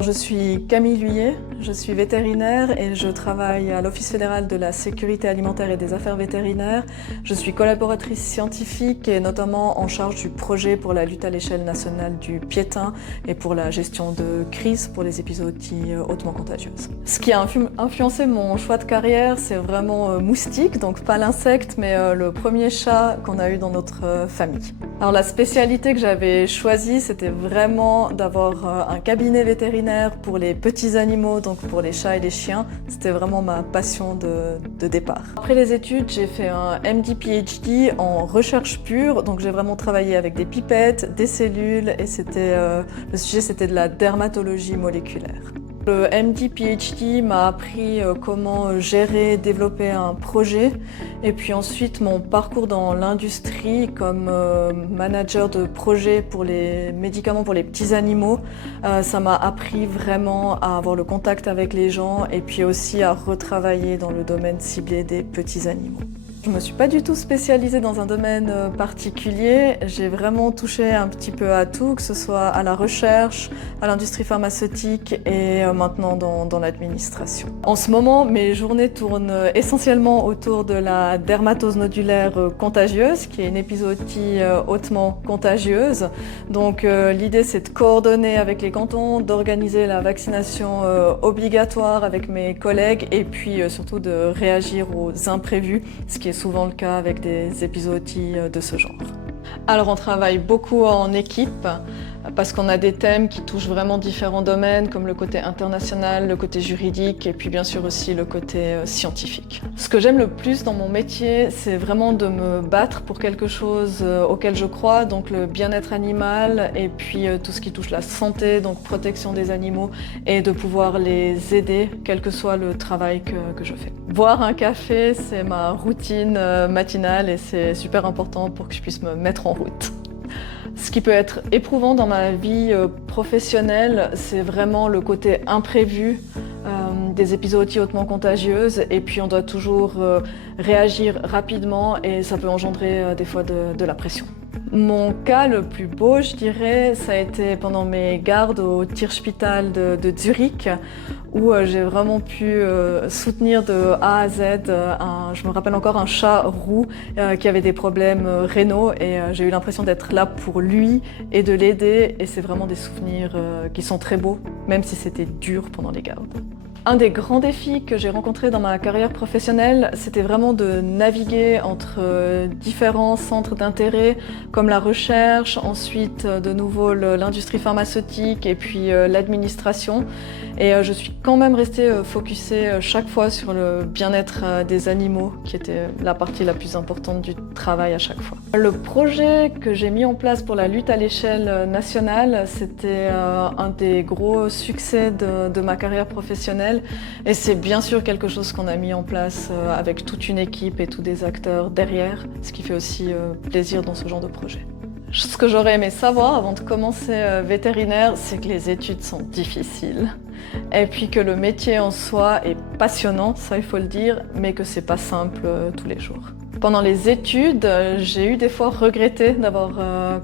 Je suis Camille Lhuillet, je suis vétérinaire et je travaille à l'Office fédéral de la sécurité alimentaire et des affaires vétérinaires. Je suis collaboratrice scientifique et notamment en charge du projet pour la lutte à l'échelle nationale du piétin et pour la gestion de crise pour les épizooties hautement contagieuses. Ce qui a influencé mon choix de carrière, c'est vraiment Moustique, donc pas l'insecte, mais le premier chat qu'on a eu dans notre famille. Alors la spécialité que j'avais choisie, c'était vraiment d'avoir un cabinet vétérinaire pour les petits animaux, donc pour les chats et les chiens. C'était vraiment ma passion de départ. Après les études, j'ai fait un MD-PhD en recherche pure, donc j'ai vraiment travaillé avec des pipettes, des cellules et le sujet c'était de la dermatologie moléculaire. Le MD-PhD m'a appris comment gérer, développer un projet et puis ensuite mon parcours dans l'industrie comme manager de projet pour les médicaments pour les petits animaux, ça m'a appris vraiment à avoir le contact avec les gens et puis aussi à retravailler dans le domaine ciblé des petits animaux. Je ne me suis pas du tout spécialisée dans un domaine particulier, j'ai vraiment touché un petit peu à tout, que ce soit à la recherche, à l'industrie pharmaceutique et maintenant dans l'administration. En ce moment, mes journées tournent essentiellement autour de la dermatose nodulaire contagieuse, qui est une épizootie hautement contagieuse. Donc l'idée c'est de coordonner avec les cantons, d'organiser la vaccination obligatoire avec mes collègues et puis surtout de réagir aux imprévus, ce qui est souvent le cas avec des épizooties de ce genre. Alors on travaille beaucoup en équipe parce qu'on a des thèmes qui touchent vraiment différents domaines comme le côté international, le côté juridique et puis bien sûr aussi le côté scientifique. Ce que j'aime le plus dans mon métier, c'est vraiment de me battre pour quelque chose auquel je crois, donc le bien-être animal et puis tout ce qui touche la santé, donc protection des animaux et de pouvoir les aider quel que soit le travail que je fais. Boire un café, c'est ma routine matinale et c'est super important pour que je puisse me mettre en route. Ce qui peut être éprouvant dans ma vie professionnelle, c'est vraiment le côté imprévu des épizooties hautement contagieuses et puis on doit toujours réagir rapidement et ça peut engendrer des fois de la pression. Mon cas le plus beau, je dirais, ça a été pendant mes gardes au Tierspital de Zurich où j'ai vraiment pu soutenir de A à Z, je me rappelle encore un chat roux qui avait des problèmes rénaux et j'ai eu l'impression d'être là pour lui et de l'aider et c'est vraiment des souvenirs qui sont très beaux, même si c'était dur pendant les gardes. Un des grands défis que j'ai rencontrés dans ma carrière professionnelle, c'était vraiment de naviguer entre différents centres d'intérêt comme la recherche, ensuite de nouveau l'industrie pharmaceutique et puis l'administration. Et je suis quand même restée focusée chaque fois sur le bien-être des animaux qui était la partie la plus importante du travail à chaque fois. Le projet que j'ai mis en place pour la lutte à l'échelle nationale, c'était un des gros succès de ma carrière professionnelle. Et c'est bien sûr quelque chose qu'on a mis en place avec toute une équipe et tous des acteurs derrière, ce qui fait aussi plaisir dans ce genre de projet. Ce que j'aurais aimé savoir avant de commencer vétérinaire, c'est que les études sont difficiles. Et puis que le métier en soi est passionnant, ça il faut le dire, mais que c'est pas simple tous les jours. Pendant les études, j'ai eu des fois regretté d'avoir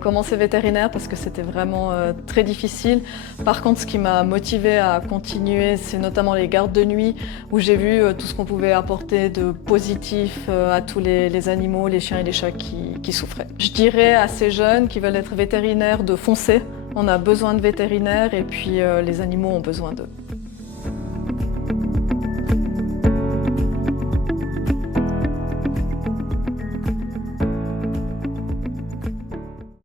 commencé vétérinaire parce que c'était vraiment très difficile. Par contre, ce qui m'a motivée à continuer, c'est notamment les gardes de nuit où j'ai vu tout ce qu'on pouvait apporter de positif à tous les animaux, les chiens et les chats qui souffraient. Je dirais à ces jeunes qui veulent être vétérinaires de foncer. On a besoin de vétérinaires et puis les animaux ont besoin d'eux.